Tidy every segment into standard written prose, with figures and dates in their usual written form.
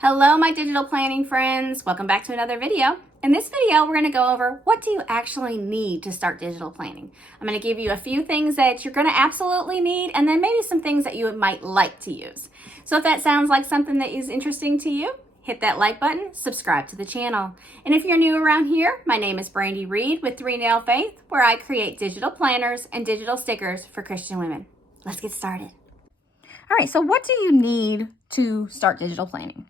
Hello, my digital planning friends. Welcome back to another video. In this video, we're going to go over what do you actually need to start digital planning. I'm going to give you a few things that you're going to absolutely need and then maybe some things that you might like to use. So if that sounds like something that is interesting to you, hit that like button, subscribe to the channel. And if you're new around here, my name is Brandi Reed with 3 Nail Faith, where I create digital planners and digital stickers for Christian women. Let's get started. All right, so what do you need to start digital planning?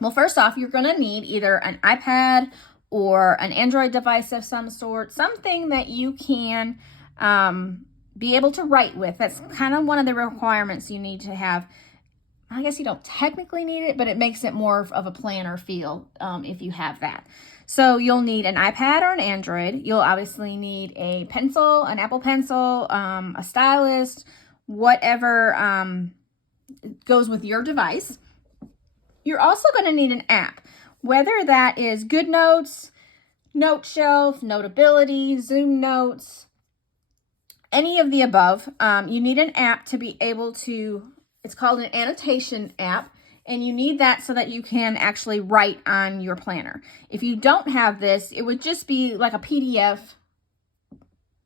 Well, first off, you're going to need either an iPad or an Android device of some sort, something that you can be able to write with. That's kind of one of the requirements you need to have. I guess you don't technically need it, but it makes it more of a planner feel if you have that. So you'll need an iPad or an Android. You'll obviously need a pencil, an Apple Pencil, a stylus, whatever goes with your device. You're also going to need an app, whether that is GoodNotes, Note Shelf, Notability, Zoom Notes, any of the above. You need an app to be able to, it's called an annotation app, and you need that so that you can actually write on your planner. If you don't have this, it would just be like a PDF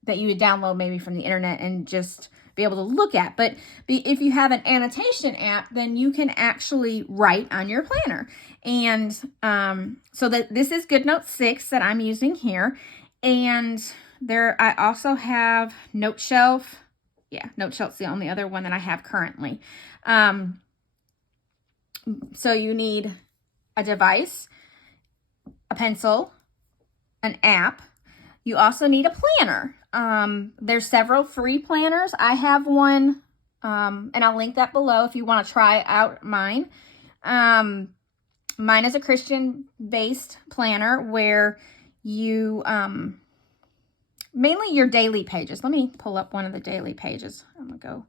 that you would download maybe from the internet and just be able to look at. But if you have an annotation app, then you can actually write on your planner. And so this is GoodNotes 6 that I'm using here. And I also have Note Shelf. Yeah, Note Shelf's the only other one that I have currently. So you need a device, a pencil, an app. You also need a planner. There's several free planners. I have one, and I'll link that below if you want to try out mine. Mine is a Christian-based planner where you, mainly your daily pages. Let me pull up one of the daily pages. I'm going to go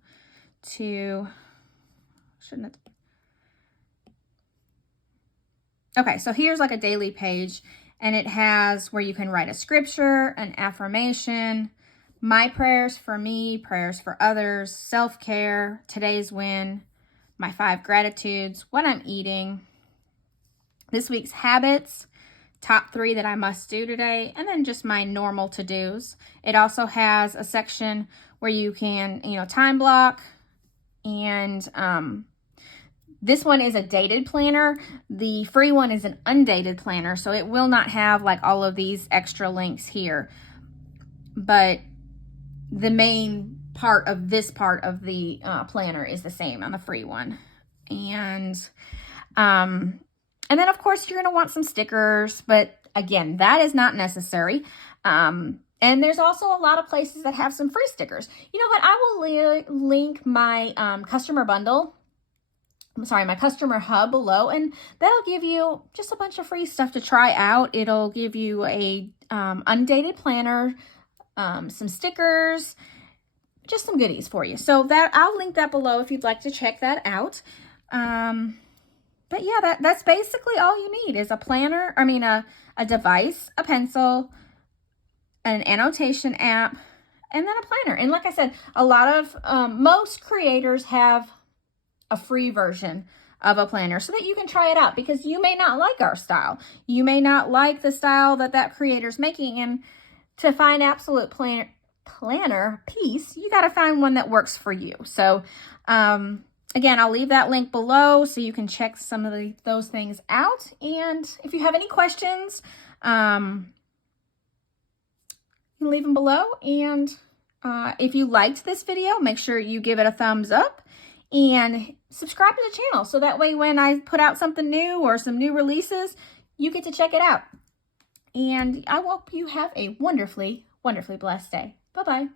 to, okay, so here's like a daily page. And it has where you can write a scripture, an affirmation, my prayers for me, prayers for others, self-care, today's win, my 5 gratitudes, what I'm eating, this week's habits, top 3 that I must do today, and then just my normal to-dos. It also has a section where you can, time block, and this one is a dated planner. The free one is an undated planner, so it will not have like all of these extra links here. But the main part of this part of the planner is the same on the free one. And then of course you're gonna want some stickers, but again, that is not necessary. And there's also a lot of places that have some free stickers. You know what? I will link my customer bundle. My customer hub below, and that'll give you just a bunch of free stuff to try out. It'll give you a undated planner, some stickers, just some goodies for you. So I'll link that below if you'd like to check that out. But yeah, that's basically all you need is a planner, a device, a pencil, an annotation app, and then a planner. And like I said, a lot of, most creators have a free version of a planner so that you can try it out, because you may not like our style. You may not like the style that creator's making, and to find absolute planner peace, you got to find one that works for you. So again, I'll leave that link below so you can check some of those things out. And if you have any questions, you can leave them below. And if you liked this video, make sure you give it a thumbs up and subscribe to the channel, so that way when I put out something new or some new releases, you get to check it out. And I hope you have a wonderfully, wonderfully blessed day. Bye-bye.